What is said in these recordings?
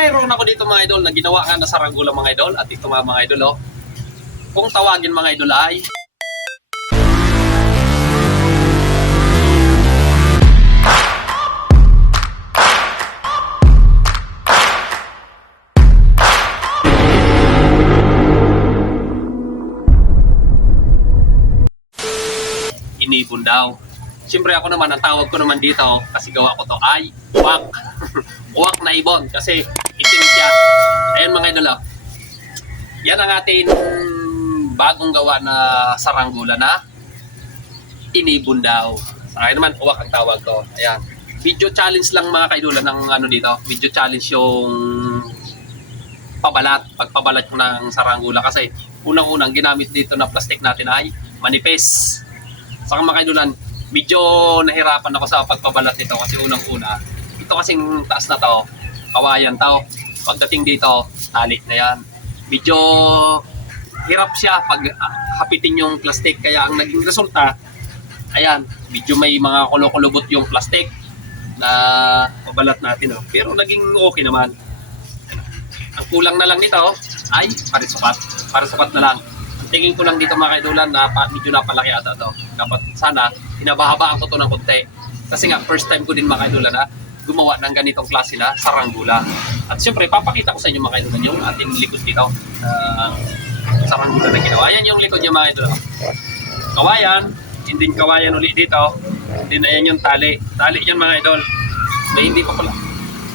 Mayroon ako dito mga idol na ginawa nga na saranggola mga idol. At ito mga idol oh. Kung tawagin mga idol ay inibon daw. Siyempre ako naman, ang tawag ko naman dito, kasi gawa ko to ay uwak. Uwak na ibon, kasi itim siya. Ayan mga idol, oh. Yan ang ating bagong gawa na saranggola na inibon daw. Sa akin naman, uwak ang tawag ko. Ayan. Video challenge lang mga kaidolan ng ano dito. Video challenge yung pabalat. Pagpabalat ko ng saranggola. Kasi unang-unang ginamit dito na plastic natin ay manipis. Sa mga kaidolan, medyo nahirapan ako sa pagpabalat nito kasi unang-una, ito kasing taas na to, kawayan to. Pagdating dito, tali na yan. Medyo hirap siya pag hapitin yung plastic, kaya ang naging resulta, ayan, medyo may mga kulo-kulubot yung plastic na pabalat natin. Oh. Pero naging okay naman. Ang kulang na lang nito ay parisukat. Parisukat na lang. Tingin ko lang dito mga kaidolan na medyo napalaki ata to. Dapat sana hinabahabaan ko to ng konti. Kasi nga first time ko din mga kaidolan na gumawa ng ganitong klase na saranggola. At siyempre papakita ko sa inyo mga kaidolan yung ating likod dito. Saranggola na ginawa. Yan yung likod niya mga kaidolan. Kawayan, hindi kawayan ulit dito. Then ayan yung tali. Tali yan mga idol. May hindi pa pala.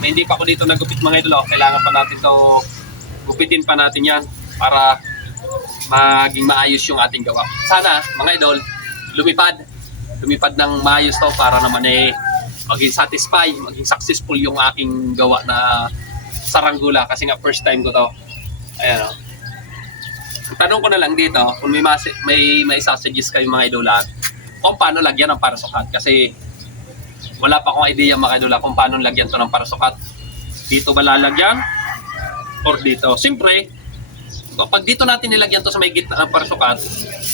May hindi pa ako dito nagupit mga idol. Kailangan pa natin to gupitin pa natin yan para maging maayos yung ating gawa. Sana, mga idol, lumipad ng maayos to para naman maging satisfy, maging successful yung aking gawa na saranggola kasi nga first time ko to. Ayan o. Tanong ko na lang dito, kung may isa-suggest kayo mga idola, kung paano lagyan ng parasukat kasi wala pa akong idea mga idola kung paano lagyan to ng parasukat. Dito ba lalagyan? Or dito? Siyempre, pag dito natin nilagyan to sa may gitna ng parasukat,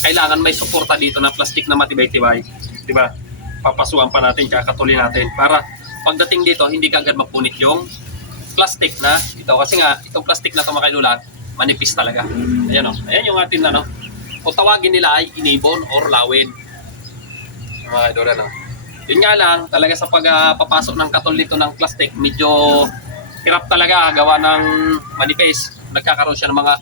kailangan may suporta dito na plastic na matibay-tibay. Diba? Papasuan pa natin, kakatulin natin para pagdating dito, hindi kagad mapunit yung plastic na ito. Kasi nga, itong plastic na ito mga kailulat, manipis talaga. Ayan o. Ayan yung atin na, no? Kung tawagin nila ay inibon or lawin. Mga kailulat, no? Yun nga lang, talaga sa pagpapasok ng katol dito ng plastic, medyo hirap talaga gawa ng manipis. Nagkakaroon siya ng mga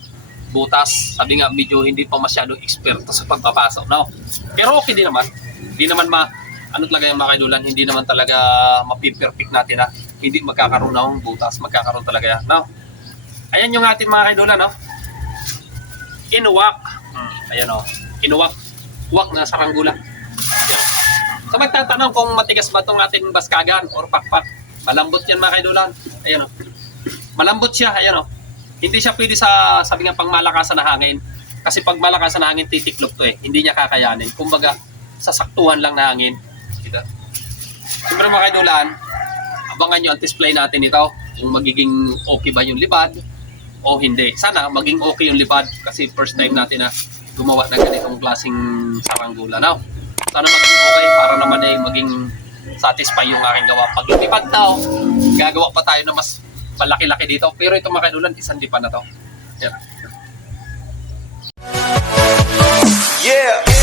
butas. Sabi nga, medyo hindi pa masyadong eksperto sa pagpapasok, no? Pero okay din naman. Hindi naman ano talaga yung mga kailulan, hindi naman talaga mapiperfect natin na hindi magkakaroon ng butas, magkakaroon talaga yan, no? Ayan yung ating mga kailulan, no? Inuwak. Ayan o. Inuwak. Uwak na saranggola. Ayan. So magtatanong kung matigas ba itong ating baskagan or pakpak. Malambot yan mga kailulan. Ayan o. Malambot siya. Ayan o. Hindi siya pwede sa, sabi nga, pang malakasan na hangin. Kasi pag malakasan na hangin, titiklop to eh. Hindi niya kakayanin. Kumbaga, sasaktuhan lang na hangin. Kita. Siyempre mga kaidulan, abangan nyo ang display natin ito. Kung magiging okay ba yung lipad o hindi. Sana maging okay yung lipad kasi first time natin na gumawa ng ganitong klaseng saranggola. Now, sana maging okay para naman maging satisfy yung aking gawa. Pag lipad na, gagawa pa tayo na mas malaki-laki dito. Pero ito mga kaidulan, isang lipan na to. Yeah. Yeah.